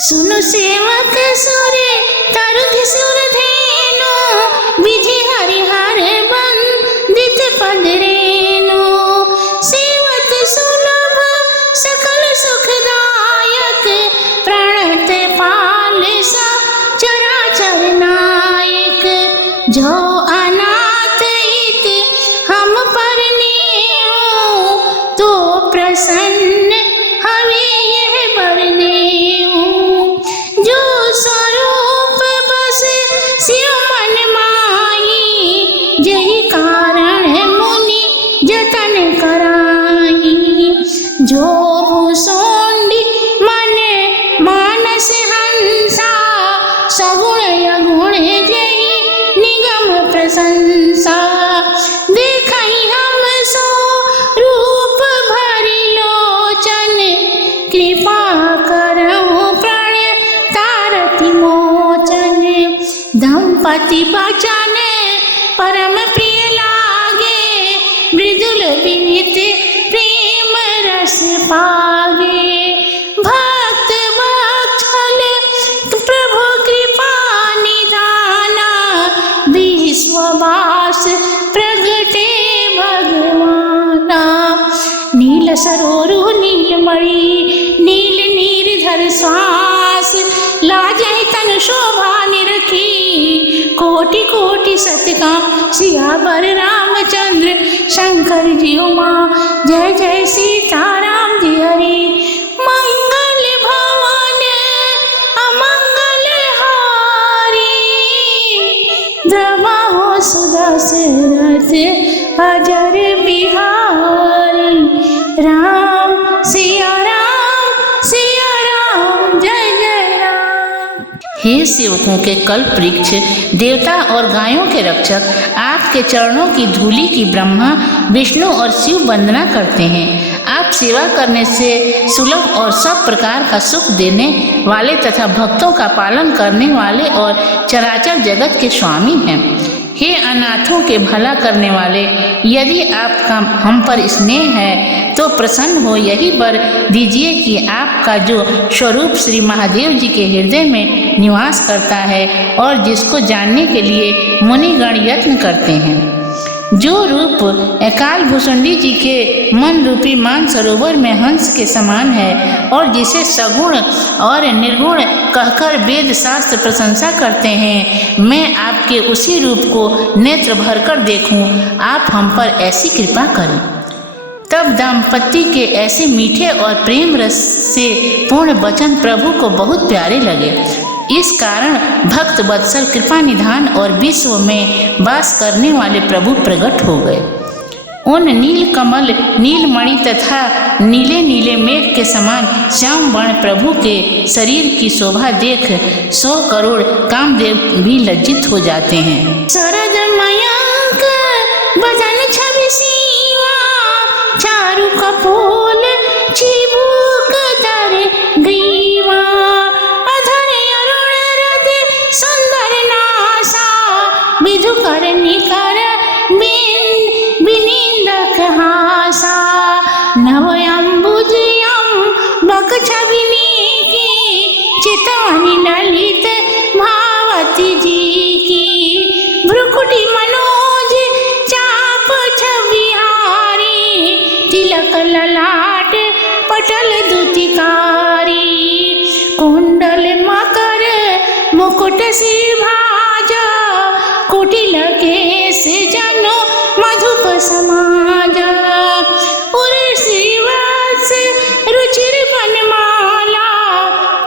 सुनु सेवक सुरे तरुधि सुर धेनु, विधि हरिहर बंदित पद रेनु। सेवत सुलभ सकल सुखदायक, प्रणत पाल सा चराचर नायक। जो अनाथ इत हम पर नेऊ, तो प्रसन्न हमें यह बरनेऊ। जो स्वरूप बस शिव मन माही, यही कारण मुनि जतन कराई। जो भूसोंडी मन मानस हंसा, सगुण अगुण जही निगम प्रशंसा। देखई हम सो रूप भरी लोचन, कृपा करहु प्रणय तारति मोचन। दंपति बचन परम प्रिय लागे, मृदुल विनीत प्रेम रस पागे। भक्त वत्सल प्रभु कृपा निधाना, विश्ववास प्रगटे भगवाना। नील सरोरु नीलमणि, नील नीरधर श्वास, लाजहि तनु शोभा निरखी। कोटि कोटि सतकाम सियावर रामचंद्र शंकर जी उमा। जय जय सीताराम जी हरि। मंगल भवन अमंगल हारी, द्रवहु सुदशरथ अजर बिहारी। राम सिया राम, सिया राम, जय जय राम। हे सेवकों के कल्प वृक्ष, देवता और गायों के रक्षक, आपके चरणों की धूलि की ब्रह्मा विष्णु और शिव वंदना करते हैं। आप सेवा करने से सुलभ और सब प्रकार का सुख देने वाले तथा भक्तों का पालन करने वाले और चराचर जगत के स्वामी हैं। हे अनाथों के भला करने वाले, यदि आपका हम पर स्नेह है तो प्रसन्न हो यही वर दीजिए कि आपका जो स्वरूप श्री महादेव जी के हृदय में निवास करता है और जिसको जानने के लिए मुनिगण यत्न करते हैं। जो रूप काल भुसुंडी जी के मन रूपी मान सरोवर में हंस के समान है और जिसे सगुण और निर्गुण कहकर वेद शास्त्र प्रशंसा करते हैं, मैं आपके उसी रूप को नेत्र भरकर देखूं, आप हम पर ऐसी कृपा करें। तब दाम्पत्य के ऐसे मीठे और प्रेम रस से पूर्ण वचन प्रभु को बहुत प्यारे लगे। इस कारण भक्त वत्सल कृपा निधान और विश्व में वास करने वाले प्रभु प्रकट हो गए। उन नील कमल, नीलमणि तथा नीले नीले मेघ के समान श्याम वर्ण प्रभु के शरीर की शोभा देख 100 करोड़ कामदेव भी लज्जित हो जाते हैं। शरद मयंक बदन छवि सीवा, चारु कपोल चिबुक दर ग्रीवा। अधर अरुण रद सुंदर नासा, विधु कर निकर विनिंदक हासा। नव अम्बुजयम बक छविनी की, चितवनी ललित भावती जी की। भ्रुकुटी मनोज चाप छविहारी, तिलक ललाट पटल दुतिकारी। कुंडल मकर मुकुट सिरभाजा, कुटिल केश जनो मधुप समाजा। उर्वशी रुचिर बनमाला,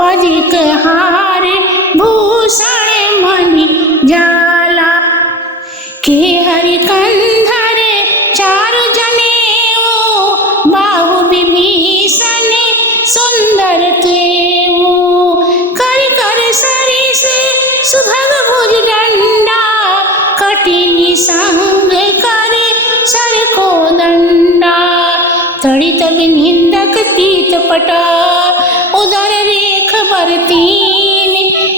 पदिक हार भूषण मणि जाला। के हरि कंधर चारु जनेऊ, बाहु विभीषण सुंदर तेऊ। कर कर सरिस सुभग भुज दंडा, कटिनी संग करे सर को दंडा। तड़ित विनिंदक पीत पटा, उदर रेख बरतीन।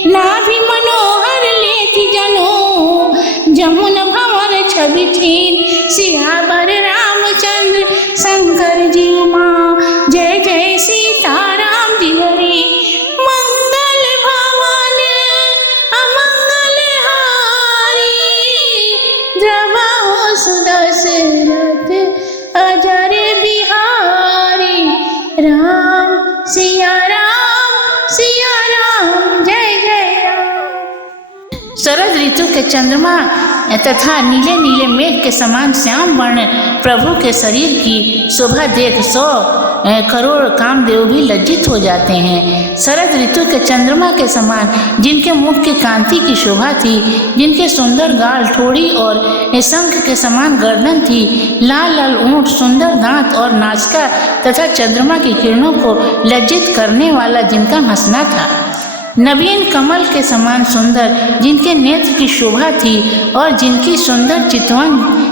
नाभि मनोहर लेति जनो, जमुन भंवर छवि छीन। सियावर रामचंद्र शंकर जी उमा। जय जय सीताराम जी हरि। मंगल शरद ऋतु के चंद्रमा तथा नीले नीले मेघ के समान श्याम वर्ण प्रभु के शरीर की शोभा देख 100 करोड़ कामदेव भी लज्जित हो जाते हैं। शरद ऋतु के चंद्रमा के समान जिनके मुख की कांति की शोभा थी, जिनके सुंदर गाल, ठोड़ी और शंख के समान गर्दन थी, लाल लाल ऊँट, सुंदर दांत और नासिका तथा चंद्रमा की किरणों को लज्जित करने वाला जिनका हंसना था, नवीन कमल के समान सुंदर जिनके नेत्र की शोभा थी और जिनकी सुंदर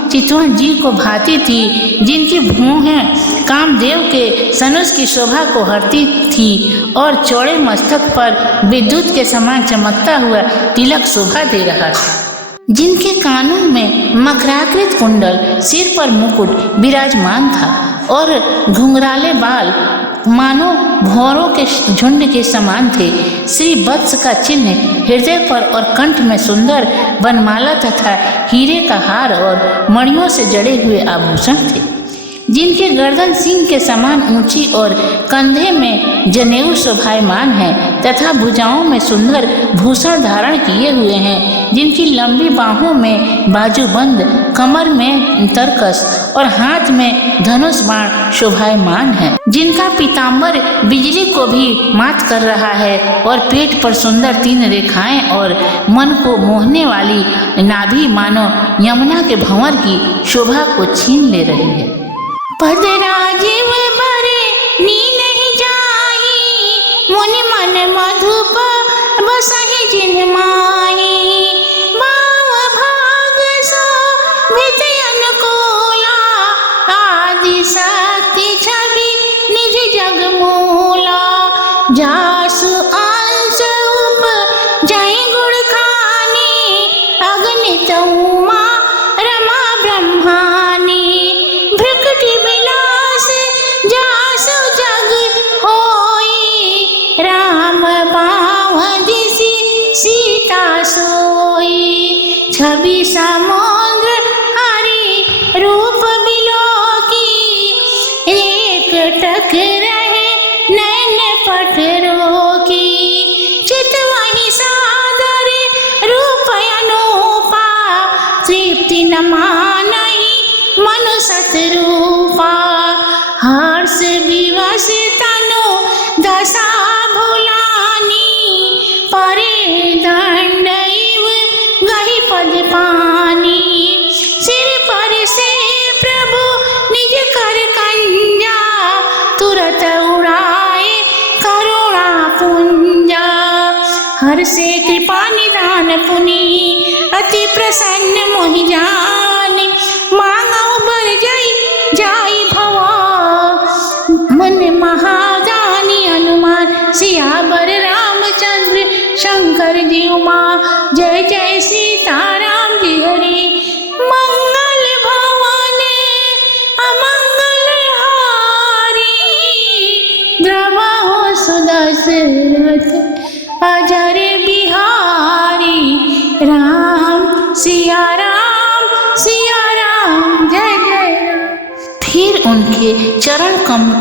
चितवन जी को भाती थी, जिनकी भौहें कामदेव के सनुज की शोभा को हरती थी और चौड़े मस्तक पर विद्युत के समान चमकता हुआ तिलक शोभा दे रहा था, जिनके कानों में मकराकृत कुंडल, सिर पर मुकुट विराजमान था और घुंघराले बाल मानो भौरों के झुंड के समान थे। श्री वत्स का चिन्ह हृदय पर और कंठ में सुंदर वनमाला तथा हीरे का हार और मणियों से जड़े हुए आभूषण थे, जिनके गर्दन सिंह के समान ऊंची और कंधे में जनेऊ शोभायमान है तथा भुजाओं में सुंदर भूषण धारण किए हुए हैं, जिनकी लंबी बाहों में बाजूबंद, कमर में तरकस और हाथ में धनुष बाण शोभायमान है, जिनका पीताम्बर बिजली को भी मात कर रहा है और पेट पर सुंदर 3 रेखाएं और मन को मोहने वाली नाभि मानो यमुना के भंवर की शोभा को छीन ले रही है। पद राजीव बरे नी नहीं जाही, मुनि मन मधुप बसहि जिन माही, भाव भाग सो भित अनुकूला, आदि शक्ति छवि निज जग मूला, जासु अंश उप जय गुण खानी, अगणित उमा रमा ब्रह्मानी, भृकुटि विलास जासु जग होई, राम पाँव दिसि सीता सोई, छवि समुद्र हरि रूप बिलोकी, एक टक रहे नैन पट रोकी, चित वही सादर रूप अनूपा, तृप्ति न मानहि मनु सतरूपा, हर्ष विवश तनु दशा भुलानी, परे दंड इव गहि पद पानी, सिर पर से प्रभु निज कर कंजा, तुरत उड़ाए करुणा पुंजा, हर से कृपा निदान पुनि अति प्रसन्न मोहि जानी, मांगौ बर जाई भवा, मन महादानी हनुमान, सियावर रामचंद्र शंकर जी उमा, जय जय सीताराम जी हरि, मंगल भवन अमंगल हारी, द्रवहु सुदशरथ अजर बिहारी, राम सिया राम जय जय राम। फिर उनके चरण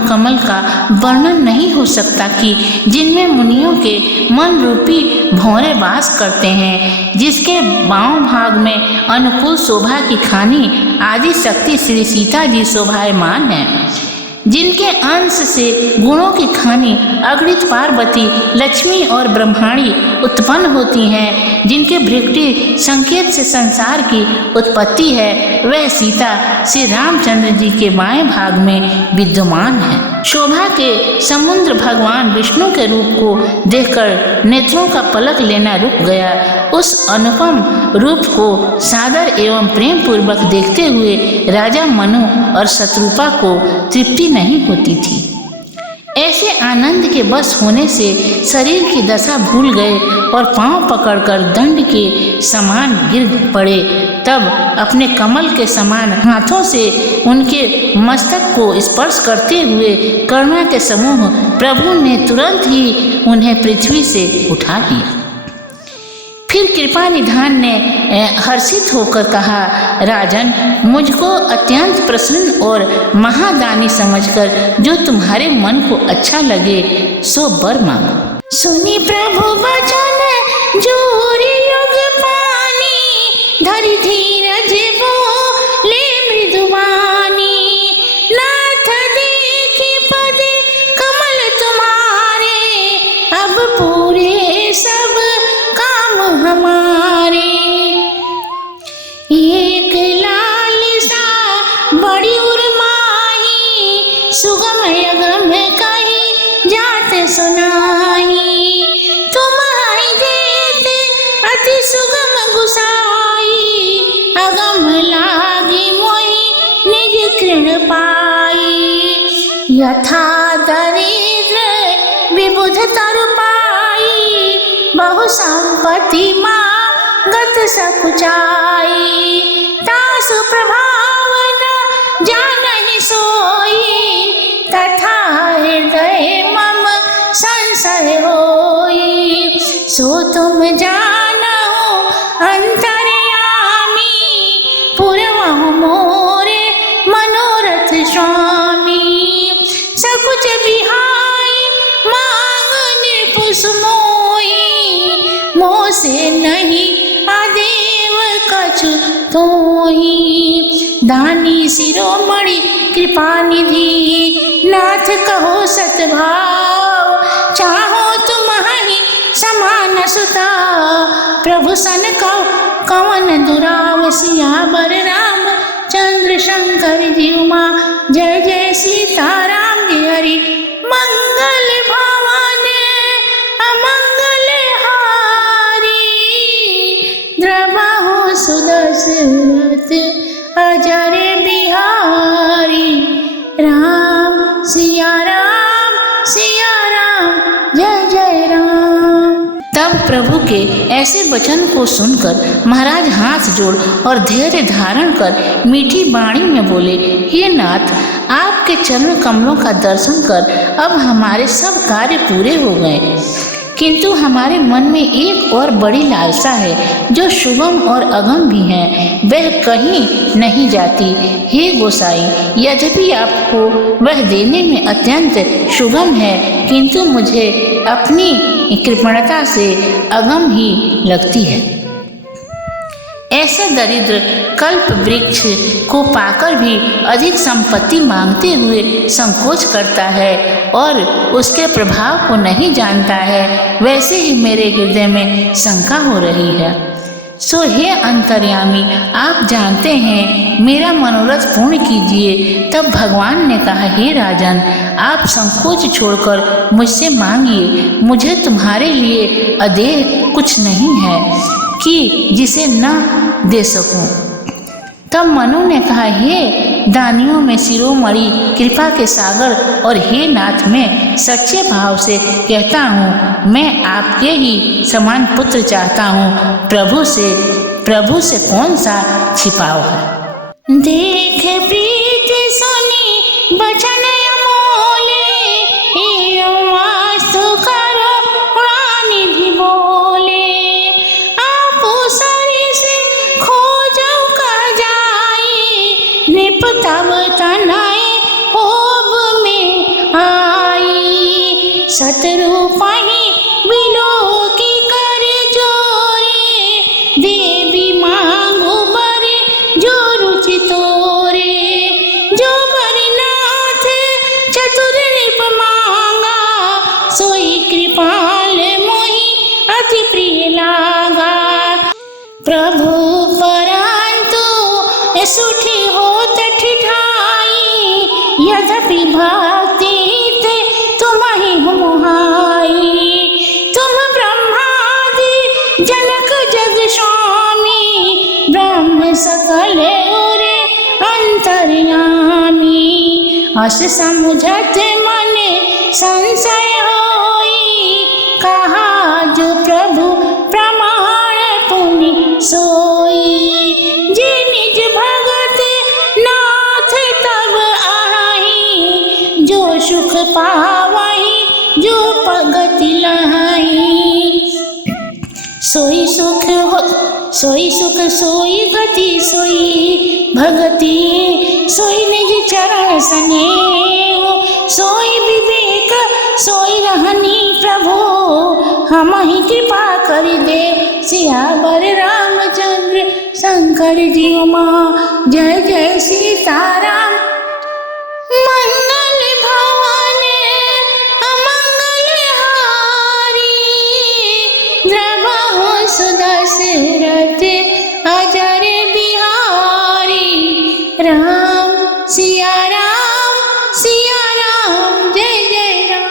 कमल का वर्णन नहीं हो सकता कि जिनमें मुनियों के मन रूपी भौरे वास करते हैं, जिसके बाँव भाग में अनुकूल शोभा की खानी आदि शक्ति श्री सीता जी शोभायमान है, जिनके अंश से गुणों की खानी अगणित पार्वती, लक्ष्मी और ब्रह्माणी उत्पन्न होती हैं, जिनके भृकुटि संकेत से संसार की उत्पत्ति है, वह सीता श्री रामचंद्र जी के बाएं भाग में विद्यमान है। शोभा के समुद्र भगवान विष्णु के रूप को देखकर नेत्रों का पलक लेना रुक गया। उस अनुपम रूप को सादर एवं प्रेम पूर्वक देखते हुए राजा मनु और शत्रुपा को तृप्ति नहीं होती थी। ऐसे आनंद के बस होने से शरीर की दशा भूल गए और पांव पकड़कर दंड के समान गिर पड़े। तब अपने कमल के समान हाथों से उनके मस्तक को स्पर्श करते हुए करुणा के समूह प्रभु ने तुरंत ही उन्हें पृथ्वी से उठा लिया। फिर कृपा निधान ने हर्षित होकर कहा, राजन, मुझको अत्यंत प्रसन्न और महादानी समझकर जो तुम्हारे मन को अच्छा लगे सो वर मांगो। सुनी प्रभु वचन जोरी युग पा धरि धीरज बोले मृदुवानी। नाथ देखी पद कमल तुम्हारे, अब पूरे सब काम हमारे। एक लालसा बड़ी उर्माही, सुगम अगम कही जात सुनाई। तुम ही देते अति सुगम गुसाई, अगम लागी मोहि निज कृण पाई। यथा दरिद्र विबुध तरु पाई, बहु संपत्ति गत सकुचाई। तासु प्रभाव न जानहि सोई, तथा हृदय मम संशय होई। सो तुम जानहु अंतर्यामी, पुरवहु मोरे मनोरथ स्वामी। सकुच बिहाई मांग निर्पुष मोई, मोह से नहीं आदेव कछु तोही। दानी शिरोमणि कृपा निधि, नाथ कहो सतभाव, चाहो तुम ही समान सुता। प्रभु सन कवन दुराव, सियावर राम चंद्र शंकर जी उमा। जय जय सीताराम जी हरि, मंगल भवन अमंगल हारी। द्रवहु सुदशरथ अजर बिहारी, राम सिया राम जय जय राम। तब प्रभु के ऐसे वचन को सुनकर महाराज हाथ जोड़ और धैर्य धारण कर मीठी वाणी में बोले, हे नाथ, आपके चरण कमलों का दर्शन कर अब हमारे सब कार्य पूरे हो गए। किंतु हमारे मन में एक और बड़ी लालसा है, जो शुभम और अगम भी है, वह कहीं नहीं जाती। हे गोसाई, यद्यपि आपको वह देने में अत्यंत शुभम है, किंतु मुझे अपनी कृपणता से अगम ही लगती है। ऐसा दरिद्र कल्प वृक्ष को पाकर भी अधिक संपत्ति मांगते हुए संकोच करता है और उसके प्रभाव को नहीं जानता है, वैसे ही मेरे हृदय में शंका हो रही है। सो हे अंतर्यामी, आप जानते हैं, मेरा मनोरथ पूर्ण कीजिए। तब भगवान ने कहा, हे राजन, आप संकोच छोड़कर मुझसे मांगिए। मुझे तुम्हारे लिए अदेह कुछ नहीं है कि जिसे न दे सकूं। तब मनु ने कहा, हे दानियों में शिरोमणि, कृपा के सागर और हे नाथ, मैं सच्चे भाव से कहता हूँ, मैं आपके ही समान पुत्र चाहता हूँ। प्रभु से कौन सा छिपाव है। देख प्रीति सुनी बचन अमोले, एवं वास्तु करो प्राणिधि बोले। आप सरिस खोजौ कह जाई, निप तब तनय होब में आई। शत्रुपहि विलोकी कर जोरे, देवी मांगो बर जो रुचि तोरे। जो बरनाथ चतुर नृप मांगा, सोई कृपाल मोहि अति प्रिय लागा। प्रभु परंतु सुठी होत ठिठाई, यद्यपि भक्ति ते तुम्हि मोहाई। तुम ब्रह्मादि जनक जग स्वामी, ब्रह्म सकल और अंतर्यामी। अस समुझत मन संशय होई, कहा जो प्रभु प्रमाण पुनि सोई। जे निज भगत नाथ तब आई, जो सुख पावई जो भगति लहाई। सोई सुख सोई गति सोई भगति, सोई निज चरण स्नेह, सोई विवेक सोई रहनी प्रभु। हम ही कृपा कर दे, सियावर रामचंद्र शंकर जी उमा जय जय सीताराम। मंगल भवाने अमंगल हारी द्रवहु सुदशरथ अजर बिहारी। राम सिया राम जय जय राम।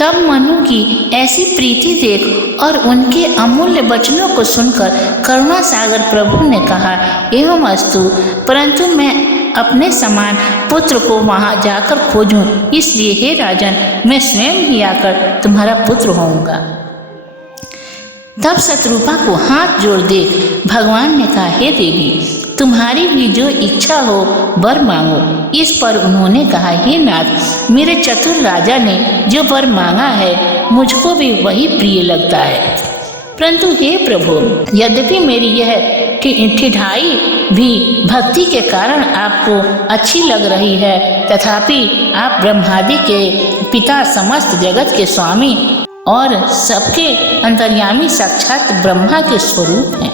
तब मनु की ऐसी प्रीति देख और उनके अमूल्य वचनों को सुनकर करुणा सागर प्रभु ने कहा, एवं अस्तु, परंतु मैं अपने समान पुत्र को वहां जाकर खोजूं, इसलिए हे राजन, मैं स्वयं ही आकर तुम्हारा पुत्र होऊंगा। तब शत्रुपा को हाथ जोड़ देख भगवान ने कहा, हे देवी, तुम्हारी भी जो इच्छा हो वर मांगो। इस पर उन्होंने कहा, हे नाथ, मेरे चतुर राजा ने जो वर मांगा है मुझको भी वही प्रिय लगता है, परंतु हे प्रभु, यद्यपि मेरी यह ठिठाई भी भक्ति के कारण आपको अच्छी लग रही है, तथापि आप ब्रह्मादि के पिता, समस्त जगत के स्वामी और सबके अंतर्यामी साक्षात ब्रह्मा के स्वरूप हैं,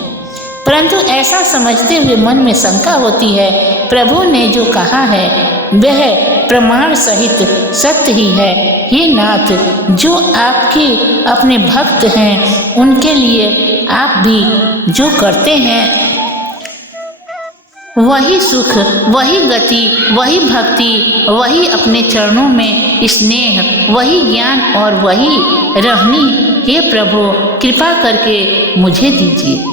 परंतु ऐसा समझते हुए मन में शंका होती है। प्रभु ने जो कहा है वह प्रमाण सहित सत्य ही है। हे नाथ, जो आपके अपने भक्त हैं उनके लिए आप भी जो करते हैं वही सुख, वही गति, वही भक्ति, वही अपने चरणों में स्नेह, वही ज्ञान और वही रहनी, हे प्रभु, कृपा करके मुझे दीजिए।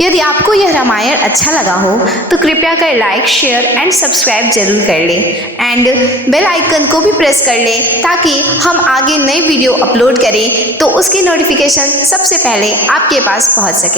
यदि आपको यह रामायण अच्छा लगा हो तो कृपया कर लाइक, शेयर एंड सब्सक्राइब जरूर कर लें एंड बेल आइकन को भी प्रेस कर लें ताकि हम आगे नई वीडियो अपलोड करें तो उसकी नोटिफिकेशन सबसे पहले आपके पास पहुंच सके।